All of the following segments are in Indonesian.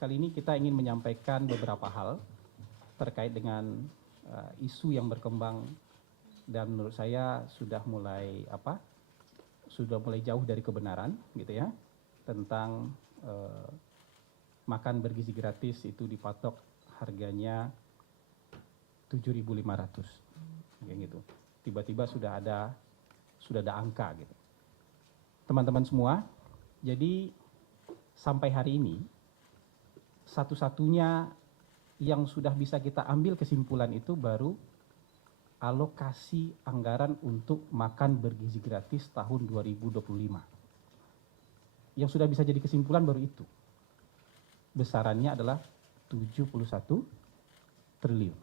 kali ini kita ingin menyampaikan beberapa hal terkait dengan isu yang berkembang dan menurut saya sudah mulai jauh dari kebenaran gitu ya, tentang makan bergizi gratis itu dipatok harganya 7.500 kayak gitu. Tiba-tiba sudah ada angka gitu. Teman-teman semua, jadi sampai hari ini satu-satunya yang sudah bisa kita ambil kesimpulan itu baru alokasi anggaran untuk makan bergizi gratis tahun 2025. Yang sudah bisa jadi kesimpulan baru itu. Besarannya adalah 71 triliun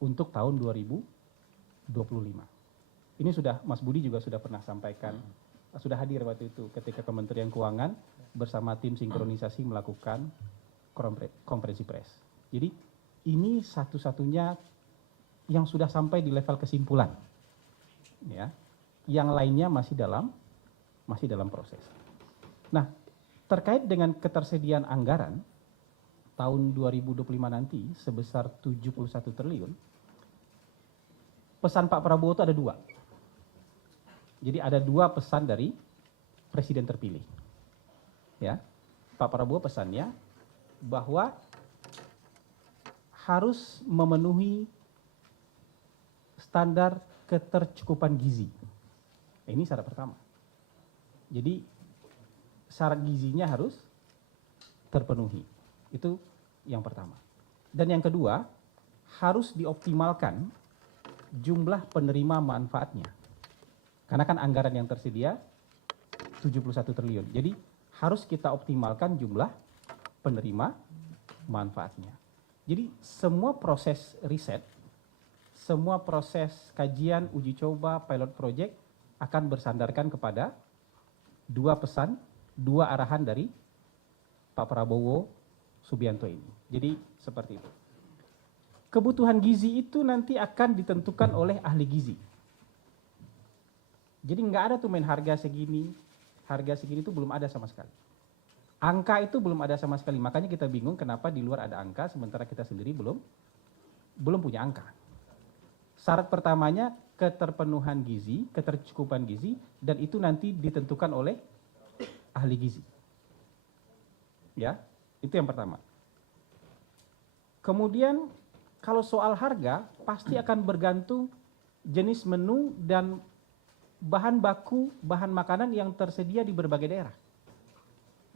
untuk tahun 2025. Ini sudah Mas Budi juga sudah pernah sampaikan, sudah hadir waktu itu ketika Kementerian Keuangan bersama tim sinkronisasi melakukan konferensi pers. Jadi ini satu-satunya yang sudah sampai di level kesimpulan, ya. Yang lainnya masih dalam proses. Nah, terkait dengan ketersediaan anggaran tahun 2025 nanti sebesar 71 triliun, pesan Pak Prabowo itu ada dua. Jadi ada dua pesan dari Presiden terpilih. Ya, Pak Prabowo pesannya bahwa harus memenuhi standar ketercukupan gizi. Ini syarat pertama. Jadi syarat gizinya harus terpenuhi. Itu yang pertama. Dan yang kedua, harus dioptimalkan jumlah penerima manfaatnya. Karena kan anggaran yang tersedia 71 triliun. Jadi harus kita optimalkan jumlah penerima manfaatnya. Jadi semua proses riset, semua proses kajian, uji coba, pilot project akan bersandarkan kepada dua pesan, dua arahan dari Pak Prabowo Subianto ini. Jadi seperti itu. Kebutuhan gizi itu nanti akan ditentukan oleh ahli gizi. Jadi nggak ada tuh main harga segini itu belum ada sama sekali. Angka itu belum ada sama sekali, makanya kita bingung kenapa di luar ada angka sementara kita sendiri belum punya angka. Syarat pertamanya keterpenuhan gizi, ketercukupan gizi, dan itu nanti ditentukan oleh ahli gizi. Ya, itu yang pertama. Kemudian kalau soal harga pasti akan bergantung jenis menu dan bahan baku, bahan makanan yang tersedia di berbagai daerah.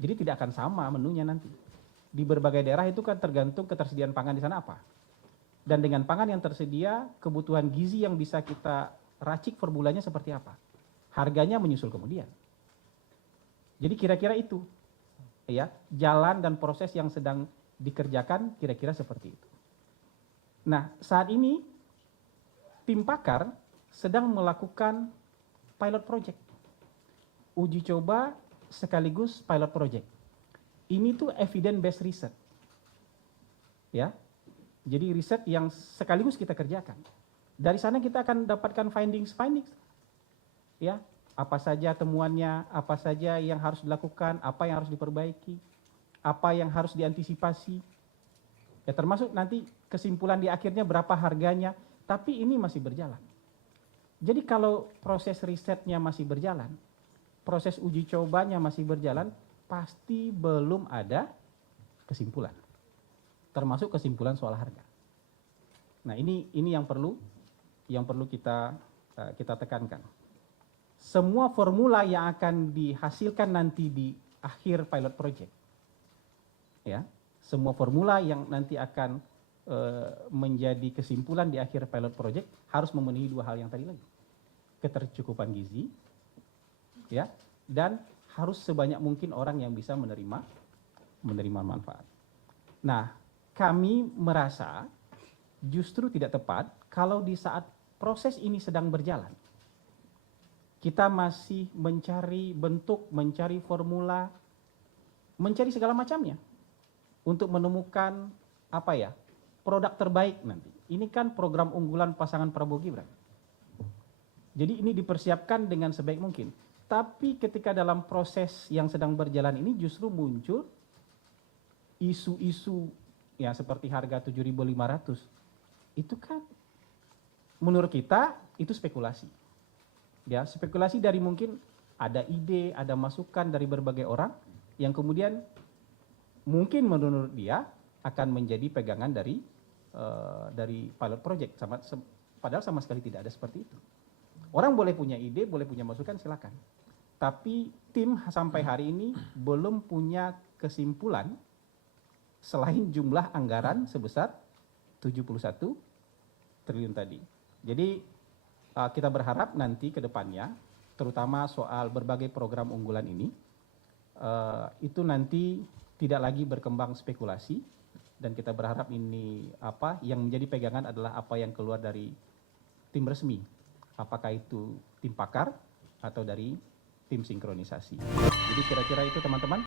Jadi tidak akan sama menunya nanti. Di berbagai daerah itu kan tergantung ketersediaan pangan di sana apa. Dan dengan pangan yang tersedia, kebutuhan gizi yang bisa kita racik per bulannya seperti apa. Harganya menyusul kemudian. Jadi kira-kira itu. Ya, jalan dan proses yang sedang dikerjakan kira-kira seperti itu. Nah, saat ini tim pakar sedang melakukan pilot project. Uji coba sekaligus pilot project. Ini tuh evidence based research. Ya. Jadi riset yang sekaligus kita kerjakan. Dari sana kita akan dapatkan findings. Ya, apa saja temuannya, apa saja yang harus dilakukan, apa yang harus diperbaiki, apa yang harus diantisipasi. Ya, termasuk nanti kesimpulan di akhirnya berapa harganya, tapi ini masih berjalan. Jadi kalau proses risetnya masih berjalan, proses uji cobanya masih berjalan, pasti belum ada kesimpulan. Termasuk kesimpulan soal harga. Nah, ini yang perlu kita tekankan. Semua formula yang akan dihasilkan nanti di akhir pilot project, ya, semua formula yang nanti akan menjadi kesimpulan di akhir pilot project harus memenuhi dua hal yang tadi lagi, ketercukupan gizi, ya, dan harus sebanyak mungkin orang yang bisa menerima manfaat. Nah, kami merasa justru tidak tepat kalau di saat proses ini sedang berjalan, kita masih mencari bentuk, mencari formula, mencari segala macamnya untuk menemukan produk terbaik nanti. Ini kan program unggulan pasangan Prabowo Gibran. Jadi ini dipersiapkan dengan sebaik mungkin. Tapi ketika dalam proses yang sedang berjalan ini justru muncul isu-isu ya seperti harga 7.500 itu kan menurut kita itu spekulasi. Ya, spekulasi dari mungkin ada ide, ada masukan dari berbagai orang yang kemudian mungkin menurut dia akan menjadi pegangan dari pilot project, padahal sama sekali tidak ada seperti itu. Orang boleh punya ide, boleh punya masukan, silakan. Tapi tim sampai hari ini belum punya kesimpulan selain jumlah anggaran sebesar 71 triliun tadi. Jadi kita berharap nanti ke depannya, terutama soal berbagai program unggulan ini, itu nanti tidak lagi berkembang spekulasi, dan kita berharap ini yang menjadi pegangan adalah apa yang keluar dari tim resmi, apakah itu tim pakar atau dari tim sinkronisasi. Jadi kira-kira itu teman-teman.